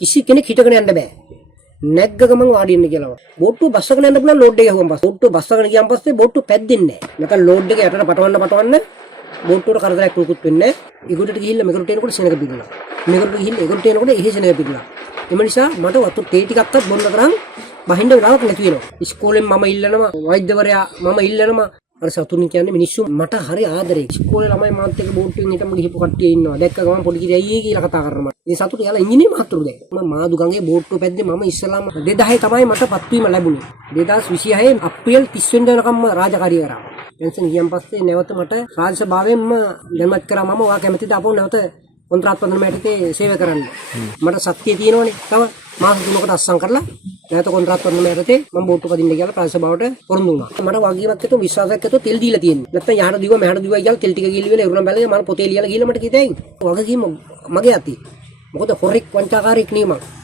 කිසි කෙනෙක් හිටගෙන යන්න බෑ. නැග්ග ගමන් වාඩි වෙන්න කියලා. බෝට්ටුව බස්සගෙන යන්න පුළුවන් ලෝඩ් එක ගහුවම පස්සේ. බෝට්ටුව බස්සගෙන ගියාන් පස්සේ බෝට්ටුව පැද්දෙන්නේ නැහැ. නැත්නම් ලෝඩ් එක යටට පටවන්න බෝට්ටුවට කරදරයක් කුකුත් වෙන්නේ නැහැ. ඒකට ගිහිල්ලා මේකට එනකොට සෙනඟ පිරෙනවා. මේකට ගිහිල්ලා ඒකට එනකොට එහෙ සෙනඟ පිරෙනවා. එම නිසා මට වතුර තේ ටිකක්වත් බොන්න තරම් බහින්න වෙලාවක් නැති වෙනවා. ඉස්කෝලෙන් මම ඉල්ලනවා වෛද්‍යවරයා මම ඉල්ලනවා අර සතුන් කියන්නේ මිනිස්සු මට හරි ආදරේ. ඉස්කෝලේ ළමයි මාත් එක්ක බෝට්ටුවෙන් හිටම ගිහපු කට්ටිය ඉන්නවා. දැක්ක ගමන් පොඩි කිරි අයියේ කියලා කතා කරනවා. මේ සතුට යාලා ඉංජිනේරු මහතුරු දැක්ක. මම මාදු ගඟේ බෝට්ටුව පැද්දේ මම ඉස්සලාම 2010 තමයි මට පත්වීම ලැබුණේ. 2026 අප්‍රේල් 30 වෙනිදා වෙනකම්ම රාජකාරිය කරා. පෙන්ෂන් ගියන් පස්සේ නැවත මට රාජසභාවෙන්ම දැනුවත් කරා මම ඔයා කැමතිද අපෝ නැවත කොන්ත්‍රාත් පදනම යටතේ සේවය කරන්න. මට ශක්තිය තියෙනවනේ. තව මාස 3කට අස්සම් කරලා නැවත කොන්ත්‍රාත් පදනම යටතේ මම බෝට්ටු පදින්න කියලා රාජසභාවට පොරොන්දු වුණා. මට වගකීමක් ඇතුව විශ්වාසයක් ඇතුව තෙල් දීලා තියෙන්නේ. නැත්නම් යහට දිව මෙහාට දිවයි කියලා තෙල් ටික ගිලිවිලා ඉරුණම් බැලගෙන මම පොතේ ලියලා ගිහලා මට කිව්වා වගකීම මගේ අතේ. මොකද හොරෙක් වංචාකාරයෙක් නේ මම.